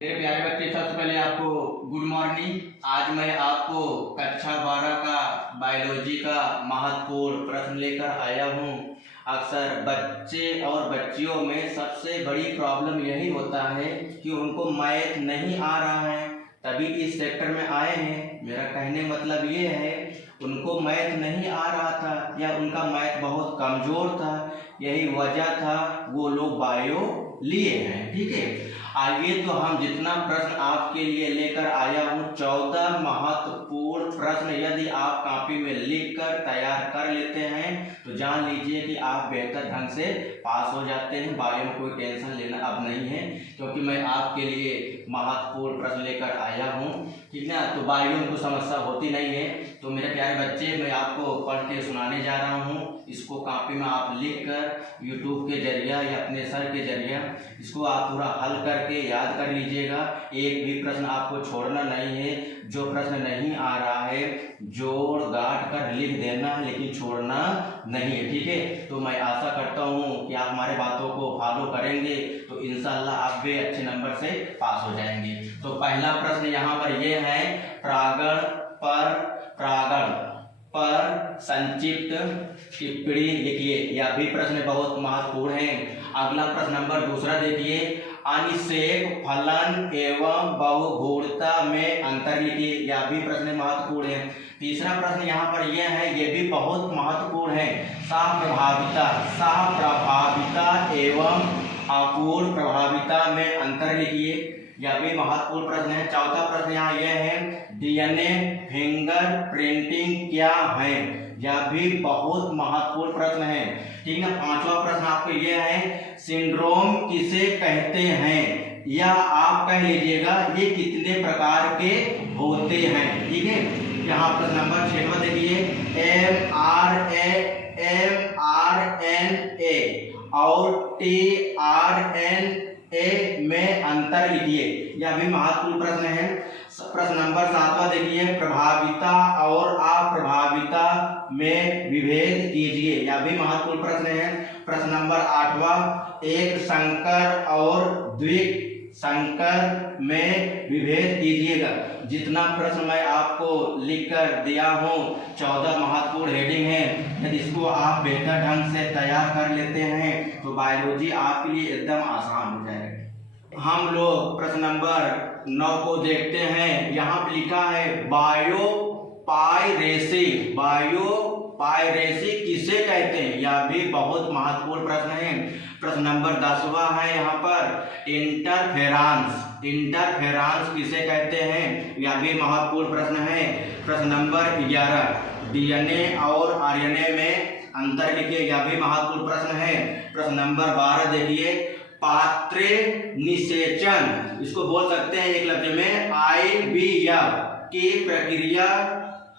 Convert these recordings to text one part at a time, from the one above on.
मेरे प्यारे बच्चे, सबसे पहले आपको गुड मॉर्निंग। आज मैं आपको कक्षा 12 का बायोलॉजी का महत्वपूर्ण प्रश्न लेकर आया हूँ। अक्सर बच्चे और बच्चियों में सबसे बड़ी प्रॉब्लम यही होता है कि उनको मैथ नहीं आ रहा है, तभी इस सेक्टर में आए हैं। मेरा कहने मतलब ये है, उनको मैथ नहीं आ रहा था या उनका मैथ बहुत कमज़ोर था, यही वजह था वो लोग बायो लिए हैं। ठीक है, आइए तो हम जितना प्रश्न आपके लिए लेकर आया हूँ, 14 महत्वपूर्ण प्रश्न यदि आप कॉपी में लिख कर तैयार कर लेते हैं तो जान लीजिए कि आप बेहतर ढंग से पास हो जाते हैं। बायो में कोई टेंशन लेना अब नहीं है, क्योंकि मैं आपके लिए महत्वपूर्ण प्रश्न लेकर आया हूँ। ठीक ना, तो बायो में कोई समस्या होती नहीं है। तो मेरे प्यारे बच्चे, मैं आपको पढ़ के सुनाने जा रहा हूँ। इसको कॉपी में आप लिख कर यूट्यूब के जरिए या अपने सर के जरिए इसको आप पूरा हल करके याद कर लीजिएगा। एक भी प्रश्न आपको छोड़ना नहीं है। जो प्रश्न नहीं आ रहा है जोड़ गांठ कर लिख देना, लेकिन छोड़ना नहीं है। ठीक है, तो मैं आशा करता हूँ कि आप हमारे बातों को फॉलो करेंगे तो इंशाल्लाह आप भी अच्छे नंबर से पास हो जाएंगे। तो पहला प्रश्न यहाँ पर ये है, परागण पर संक्षिप्त टिप्पणी लिखिए। यह भी प्रश्न बहुत महत्वपूर्ण है। अगला प्रश्न नंबर दूसरा देखिए, अनिषेक फलन एवं बहुगुणता में अंतर लिखिए। यह भी प्रश्न महत्वपूर्ण है। तीसरा प्रश्न यहाँ पर यह है, यह भी बहुत महत्वपूर्ण है, सहप्रभाविता एवं अपूर्ण प्रभाविता में अंतर लिखिए। यह भी महत्वपूर्ण प्रश्न है। चौथा प्रश्न यहाँ यह है, डीएनए फिंगर प्रिंटिंग क्या है। यह भी बहुत महत्वपूर्ण प्रश्न है। ठीक ना। पांचवा प्रश्न आपको यह है, सिंड्रोम किसे कहते हैं। यह आप कह लीजिएगा ये कितने प्रकार के होते हैं। ठीक है, यहाँ प्रश्न नंबर 6वां देखिए, mRNA और tRNA में अंतर लिखिए। यह भी महत्वपूर्ण प्रश्न है। प्रश्न नंबर 7वां देखिए, प्रभाविता और अप्रभाविता में विभेद कीजिए। यह भी महत्वपूर्ण प्रश्न है। प्रश्न नंबर 8वां, एक संकर और द्विक संकर में विभेद कीजिएगा। जितना प्रश्न मैं आपको लिखकर दिया हूँ, 14 महत्वपूर्ण हेडिंग है। यदि इसको आप बेहतर ढंग से तैयार कर लेते हैं तो बायोलॉजी आपके लिए एकदम आसान हो जाएगा। हम लोग प्रश्न नंबर 9 को देखते हैं। यहाँ पे लिखा है, बायोपायरेसी। बायोपायरेसी किसे कहते हैं। यह भी बहुत महत्वपूर्ण प्रश्न है। प्रश्न नंबर 10वां है यहाँ पर, इंटरफेरेंस किसे कहते हैं। यह भी महत्वपूर्ण प्रश्न है। प्रश्न नंबर 11, डीएनए और आरएनए में अंतर लिखिए। यह भी महत्वपूर्ण प्रश्न है। प्रश्न नंबर 12 देखिए, पात्र निषेचन, इसको बोल सकते हैं एक लफ्ज में, IVF की प्रक्रिया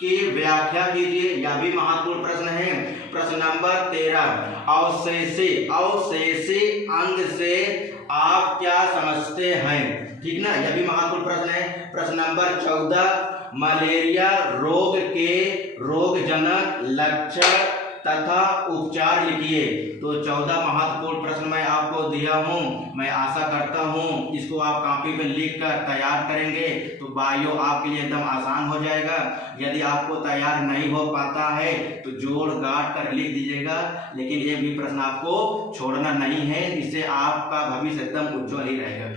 की व्याख्या कीजिए। यह भी महत्वपूर्ण प्रश्न है। प्रश्न नंबर 13, अवशेषी अंग से आप क्या समझते हैं। ठीक ना, यह भी महत्वपूर्ण प्रश्न है। प्रश्न नंबर 14, मलेरिया रोग के रोगजनक लक्षण तथा उपचार लिखिए। तो 14 महत्वपूर्ण प्रश्न मैं आपको दिया हूँ। मैं आशा करता हूँ इसको आप कॉपी पे लिख कर तैयार करेंगे तो बायो आपके लिए एकदम आसान हो जाएगा। यदि आपको तैयार नहीं हो पाता है तो जोड़ गांठ कर लिख दीजिएगा, लेकिन ये भी प्रश्न आपको छोड़ना नहीं है। इससे आपका भविष्य एकदम उज्जवल ही रहेगा।